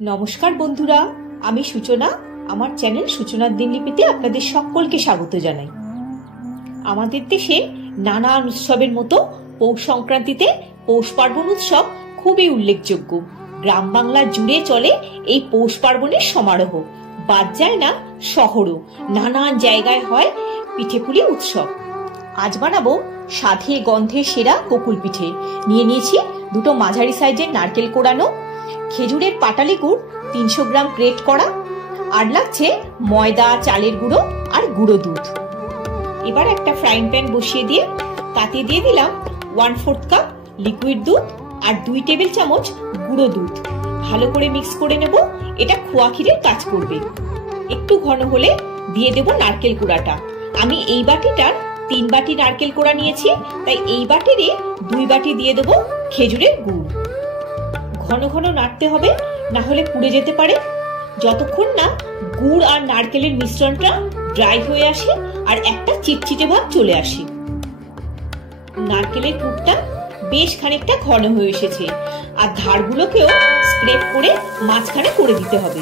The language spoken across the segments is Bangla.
নমস্কার বন্ধুরা, আমি সূচনা। আমার চ্যানেল সূচনার দিনলিপিতে আপনাদের সকলকে স্বাগত জানাই। আমাদের দেশে নানান উৎসবের মতো পৌষ সংক্রান্তিতে পৌষ পার্বণ উৎসব খুবই উল্লেখযোগ্য। গ্রাম বাংলা জুড়ে চলে এই পৌষ পার্বণের সমারোহ। বাদ যায় না শহরও, নানান জায়গায় হয় পিঠেপুলি উৎসব। আজ বানাবো স্বাদে গন্ধে সেরা গোকুল পিঠে। নিয়ে নিয়েছি দুটো মাঝারি সাইজের নারকেল কোড়ানো, খেজুরের পাটালি গুড় 300 গ্রাম গ্রেট করা, আর লাগছে ময়দা, চালের গুঁড়ো আর গুঁড়ো দুধ। এবার একটা ফ্রাইং প্যান বসিয়ে দিয়ে তাতে দিয়ে দিলাম 1/4 কাপ লিকুইড দুধ আর 2 টেবিল চামচ গুঁড়ো দুধ। ভালো করে মিক্স করে নেব। এটা খোয়া ক্ষীরের কাজ করবে। একটু ঘন হলে দিয়ে দেব নারকেল কোড়াটা। আমি এই বাটিটার 3 বাটি নারকেল কোড়া নিয়েছি, তাই এই বাটিরই 2 বাটি দিয়ে দেব খেজুরের গুড়। ঘন ঘন নাড়তে হবে, না হলে পুড়ে যেতে পারে। যতক্ষণ না গুড় আর নারকেলের মিশ্রণটা ড্রাই হয়ে আসে আর একটা চিটচিটে ভাব চলে আসে। নারকেলের পুরটা বেশ খানিকটা ঘন হয়ে এসেছে, আর ধারগুলোকেও স্ক্রেপ করে মাঝখানে করে দিতে হবে।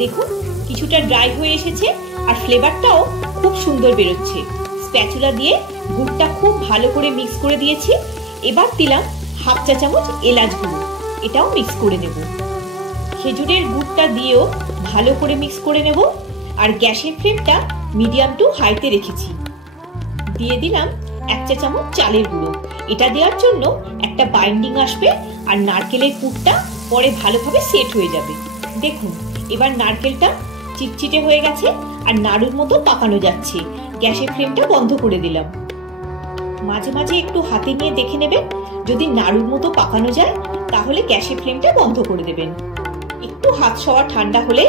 দেখুন কিছুটা ড্রাই হয়ে এসেছে আর ফ্লেভারটাও খুব সুন্দর বেরোচ্ছে। স্প্যাচুলা দিয়ে গুড়টা খুব ভালো করে মিক্স করে দিয়েছি। এবার দিলাম 1/2 চা চামচ এলাচ গুঁড়ো, এটাও মিক্স করে নেব। খেজুরের গুড়টা দিয়েও ভালো করে মিক্স করে নেব। আর গ্যাসের ফ্লেমটা মিডিয়াম টু হাইতে রেখেছি। দিয়ে দিলাম 1 চা চামচ চালের গুঁড়ো। এটা দেওয়ার জন্য একটা বাইন্ডিং আসবে আর নারকেলের পুরটা পরে ভালোভাবে সেট হয়ে যাবে। দেখুন এবার নারকেলটা চিটচিটে হয়ে গেছে আর নাড়ুর মতো পাকানো যাচ্ছে। গ্যাসের ফ্লেমটা বন্ধ করে দিলাম। মাঝে মাঝে একটু হাতে নিয়ে দেখে নেবেন, যদি নাড়ুর মতো পাকানো যায় তাহলে গ্যাসের ফ্লেমটা বন্ধ করে দেবেন। একটু হাত সওয়া ঠান্ডা হলে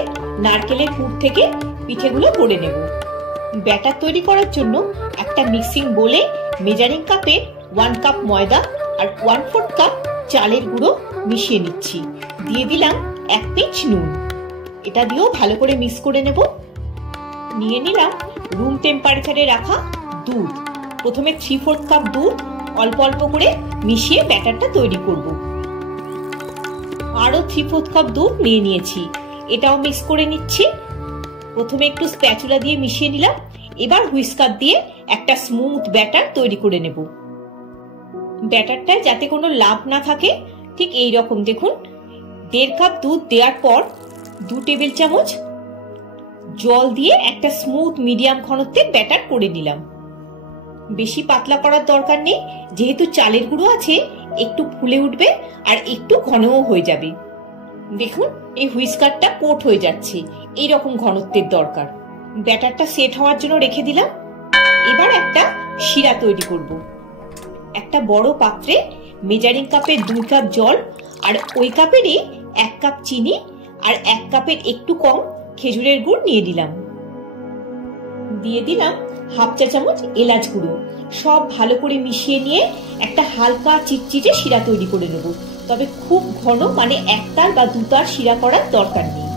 নারকেলের পুর থেকে পিঠেগুলো করে নেব। ব্যাটার তৈরি করার জন্য একটা মিক্সিং বোলে মেজারিং কাপে 1 কাপ ময়দা আর 1/4 কাপ চালের গুঁড়ো মিশিয়ে নিচ্ছি। দিয়ে দিলাম 1 পিঞ্চ নুন। এটা দিয়েও ভালো করে মিক্স করে নেব। নিয়ে নিলাম রুম টেম্পারেচারে রাখা দুধ। প্রথমে 3/4 কাপ দুধ অল্প অল্প করে মিশিয়ে ব্যাটারটা তৈরি করব। আরো 3/4 কাপ দুধ নিয়ে নিয়েছি, এটাও মিক্স করে নিচ্ছি। প্রথমে একটু স্প্যাচুলা দিয়ে মিশিয়ে নিলাম। এবার হুইস্কার দিয়ে একটা স্মুথ ব্যাটার তৈরি করে নেব। ব্যাটারটায় যাতে কোনো লাম্প না থাকে, ঠিক এই রকম দেখুন। 1.5 কাপ দুধ দেওয়ার পর 2 টেবিল চামচ জল দিয়ে একটা স্মুথ মিডিয়াম ঘনত্বের ব্যাটার করে নিলাম। বেশি পাতলা করার দরকার নেই, যেহেতু চালের গুঁড়ো আছে একটু ফুলে উঠবে আর একটু ঘনও হয়ে যাবে। দেখুন এই হুইস্কারটা কোট হয়ে যাচ্ছে, এইরকম ঘনত্বের দরকার। ব্যাটারটা সেট হওয়ার জন্য রেখে দিলাম। এবার একটা শিরা তৈরি করব। একটা বড় পাত্রে মেজারিং কাপের 2 কাপ জল আর ওই কাপেরই 1 কাপ চিনি আর 1 কাপের একটু কম খেজুরের গুড় নিয়ে দিলাম। দিয়ে দিলাম 1/2 চা চামচ এলাচ গুঁড়ো। সব ভালো করে মিশিয়ে নিয়ে একটা হালকা চিটচিটে শিরা তৈরি করে নেব। তবে খুব ঘন, মানে 1 তার বা 2 তার শিরা করার দরকার নেই।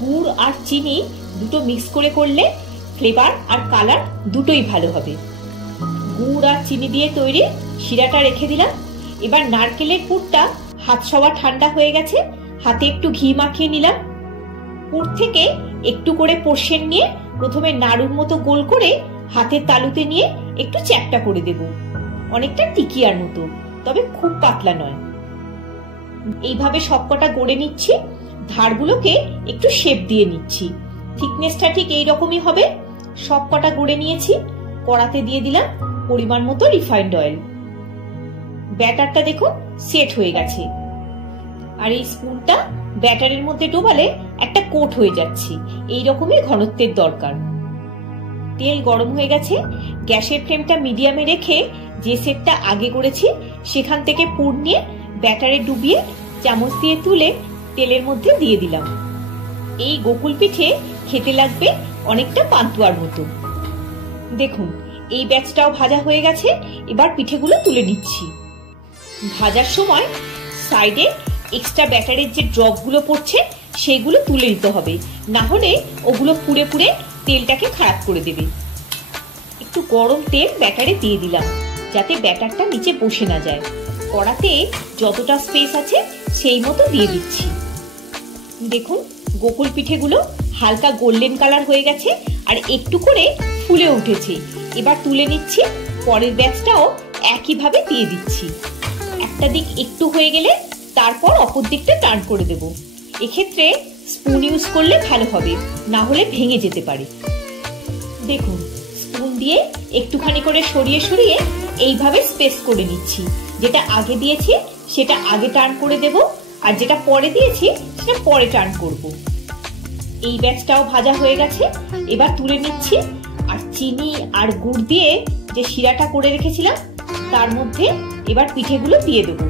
গুড় আর চিনি দুটো মিক্স করে করলে ফ্লেভার আর কালার দুটোই ভালো হবে। গুড় আর চিনি দিয়ে তৈরি শিরাটা রেখে দিলাম। এবার নারকেলের পুরটা হাত সওয়া ঠান্ডা হয়ে গেছে, হাতে একটু ঘি মাখিয়ে নিলাম। পুর থেকে একটু করে পোর্শন নিয়ে প্রথমে নাড়ুর মতো গোল করে হাতের তালুতে নিয়ে একটু চ্যাপ্টা করে দেব, অনেকটা টিকিয়ার মতো, তবে খুব পাতলা নয়। এইভাবে সবকটা গড়ে নিচ্ছি। ধারগুলোকে একটু শেপ দিয়ে নিচ্ছি। থিকনেসটা ঠিক এইরকমই হবে। সবকটা গড়ে নিয়েছি। কড়াতে দিয়ে দিলাম পরিমাণ মতো রিফাইন্ড অয়েল। ব্যাটারটা দেখুন সেট হয়ে গেছে, আর এই স্পুনটা ব্যাটারের মধ্যে ডোবালে একটা কোট হয়ে যাচ্ছে। এইরকমই ঘনত্বের দরকার। তেল গরম হয়ে গেছে। গ্যাসের ফ্লেমটা মিডিয়ামে রেখে যে সেটটা আগে করেছি সেখান থেকে পুর নিয়ে ব্যাটারে ডুবিয়ে চামচ দিয়ে তুলে তেলের মধ্যে দিয়ে দিলাম। এই গোকুল পিঠে খেতে লাগবে অনেকটা পান্তুয়ার মতো। দেখুন এই ব্যাচটাও ভাজা হয়ে গেছে। এবার পিঠেগুলো তুলে নিচ্ছি। ভাজার সময় সাইডে এক্সট্রা ব্যাটারের যে ড্রপগুলো পড়ছে সেগুলো তুলে নিতে হবে, না হলে ওগুলো পুড়ে পুড়ে তেলটাকে খারাপ করে দেবে। একটু গরম তেল ব্যাটারে দিয়ে দিলাম যাতে ব্যাটারটা নিচে বসে না যায়। কড়াতে যতটা স্পেস আছে সেই মতো দিয়ে দিচ্ছি। দেখুন গোকুল পিঠেগুলো হালকা গোল্ডেন কালার হয়ে গেছে আর একটু করে ফুলে উঠেছে। এবার তুলে নিচ্ছি, পরের ব্যাচটাও একইভাবে দিয়ে দিচ্ছি। একটা দিক একটু হয়ে গেলে তারপর অপর দিকটা টার্ন করে দেব। এক্ষেত্রে স্পুন ইউজ করলে ভালো হবে, না হলে ভেঙে যেতে পারে। দেখুন স্পুন দিয়ে একটুখানি করে সরিয়ে সরিয়ে এইভাবে স্পেস করে নিচ্ছি। যেটা আগে দিয়েছি সেটা আগে টার্ন করে দেব, আর যেটা পরে দিয়েছি সেটা পরে টার্ন করব। এই ব্যাচটাও ভাজা হয়ে গেছে, এবার তুলে নিচ্ছি। আর চিনি আর গুড় দিয়ে যে শিরাটা করে রেখেছিলাম তার মধ্যে এবার পিঠেগুলো দিয়ে দেব।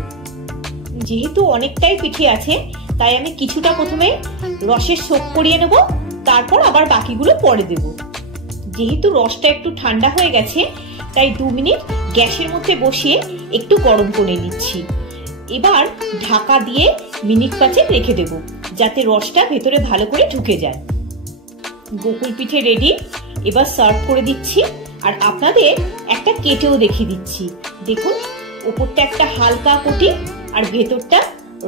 যেহেতু অনেকটাই পিঠে আছে তাই আমি কিছুটা প্রথমে রসের শোক করিয়ে নেব, তারপর আবার বাকিগুলো পরে দেব। যেহেতু রসটা একটু ঠান্ডা হয়ে গেছে তাই 2 মিনিট গ্যাসের মধ্যে বসিয়ে একটু গরম করে নিচ্ছি। এবার ঢাকা দিয়ে মিনিট 5 রেখে দেব, যাতে রসটা ভেতরে ভালো করে ঢুকে যায়। গোকুল পিঠে রেডি, এবার সার্ভ করে দিচ্ছি। আর আপনাদের একটা কেটেও দেখিয়ে দিচ্ছি। দেখুন উপরটা একটা হালকা কোটিং আর ভেতরটা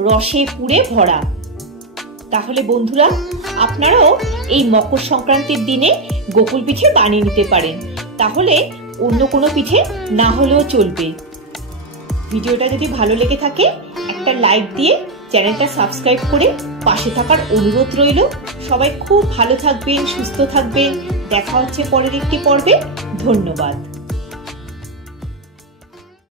রসে পুরে ভরা। তাহলে বন্ধুরা আপনারাও এই মকর সংক্রান্তির দিনে গোকুল পিঠে বানিয়ে নিতে পারেন, তাহলে অন্য কোনো পিঠে না হলেও চলবে। ভিডিওটা যদি ভালো লেগে থাকে একটা লাইক দিয়ে চ্যানেলটা সাবস্ক্রাইব করে পাশে থাকার অনুরোধ রইল। সবাই খুব ভালো থাকবেন, সুস্থ থাকবেন। দেখা হচ্ছে পরের একটি পর্বে। ধন্যবাদ।